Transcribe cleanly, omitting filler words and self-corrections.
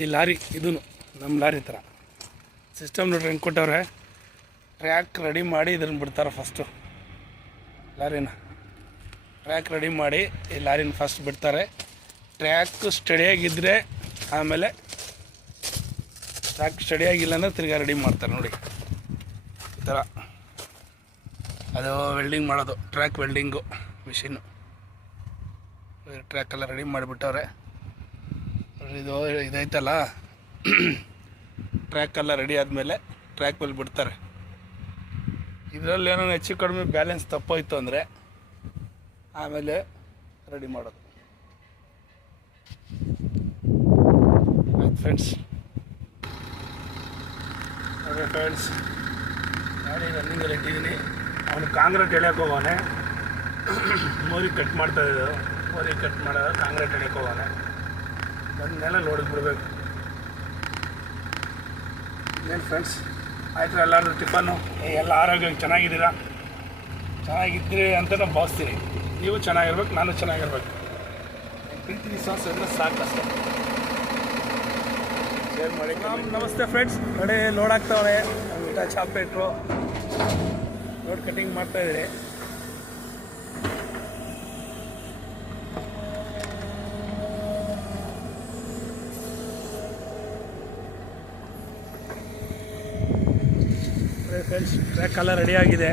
ಈ ಲಾರಿ ಇದೂ ನಮ್ಮ ಲಾರಿ ಥರ ಸಿಸ್ಟಮ್ ನೋಡ್ರಿ ಹೆಂಗೆ ಕೊಟ್ಟವ್ರೆ. ಟ್ರ್ಯಾಕ್ ರೆಡಿ ಮಾಡಿ ಇದನ್ನು ಬಿಡ್ತಾರೆ ಫಸ್ಟು. ಲಾರಿನ ಟ್ರ್ಯಾಕ್ ರೆಡಿ ಮಾಡಿ ಈ ಲಾರಿನ ಫಸ್ಟ್ ಬಿಡ್ತಾರೆ. ಟ್ರ್ಯಾಕ್ ಸ್ಟಡಿಯಾಗಿದ್ದರೆ ಆಮೇಲೆ, ಟ್ರ್ಯಾಕ್ ಸ್ಟಡಿಯಾಗಿಲ್ಲ ಅಂದರೆ ತಿರ್ಗಾ ರೆಡಿ ಮಾಡ್ತಾರೆ ನೋಡಿ ಈ ಥರ. ಅದು ವೆಲ್ಡಿಂಗ್ ಮಾಡೋದು, ಟ್ರ್ಯಾಕ್ ವೆಲ್ಡಿಂಗು ಮಿಷಿನ್ನು. ಟ್ರ್ಯಾಕೆಲ್ಲ ರೆಡಿ ಮಾಡಿಬಿಟ್ಟವ್ರೆ. ಇದು ಇದೈತಲ್ಲ, ಟ್ರ್ಯಾಕೆಲ್ಲ ರೆಡಿ ಆದಮೇಲೆ ಟ್ರ್ಯಾಕ್ ಮೇಲೆ ಬಿಡ್ತಾರೆ. ಇದರಲ್ಲಿ ಏನೋ ಹೆಚ್ಚು ಕಡಿಮೆ ಬ್ಯಾಲೆನ್ಸ್ ತಪ್ಪೋಯ್ತು ಅಂದರೆ ಆಮೇಲೆ ರೆಡಿ ಮಾಡೋದು. ಆಯ್ತು ಫ್ರೆಂಡ್ಸ್, ಅದೇ ಫ್ರೆಂಡ್ಸ್, ಗಾಡಿ ರನ್ನಿಂಗಲ್ಲಿ ಇಟ್ಟಿದ್ದೀನಿ. ಅವನು ಕಾಂಕ್ರೀಟ್ ಎಳೆಯೋಕೆ ಹೋಗೋನೆ, ಮೋರಿ ಕಟ್ ಮಾಡ್ತಾಯಿದ್ದು. ಮೋರಿ ಕಟ್ ಮಾಡೋದು ಕಾಂಕ್ರೀಟ್ ಎಳೆಯೋಕೆ ಹೋಗೋನೆ. ಬಂದಮೇಲೆ ಲೋಡಿಗೆ ಬಿಡಬೇಕು. ಏನು ಫ್ರೆಂಡ್ಸ್, ಆಯಿತು ಎಲ್ಲರೂ ಟಿಫನ್ನು ಎಲ್ಲ ಆರೋಗ್ಯ ಚೆನ್ನಾಗಿದ್ದೀರಾ? ಚೆನ್ನಾಗಿದ್ದೀರಿ ಅಂತ ನಾನು ಭಾವಿಸ್ತೀನಿ. ನೀವು ಚೆನ್ನಾಗಿರ್ಬೇಕು, ನಾನು ಚೆನ್ನಾಗಿರ್ಬೇಕು. ಪ್ರೀತಿ ವಿಶ್ವಾಸ ಎಲ್ಲ ಸಾಕು ಅಷ್ಟೇ. ಶೇರ್ ಮಾಡಿ. ನಮಸ್ತೆ ಫ್ರೆಂಡ್ಸ್, ನೋಡಿ ಲೋಡ್ ಆಗ್ತಾವ್ರೆ. ಊಟ ಚಾಪ್ಲೇಟ್ರು ಲೋಡ್ ಕಟಿಂಗ್ ಮಾಡ್ತಾಯಿದ್ದೀರಿ. ಫ್ರೆಂಡ್ಸ್, ಟ್ರ್ಯಾಕ್ ಎಲ್ಲ ರೆಡಿ ಆಗಿದೆ.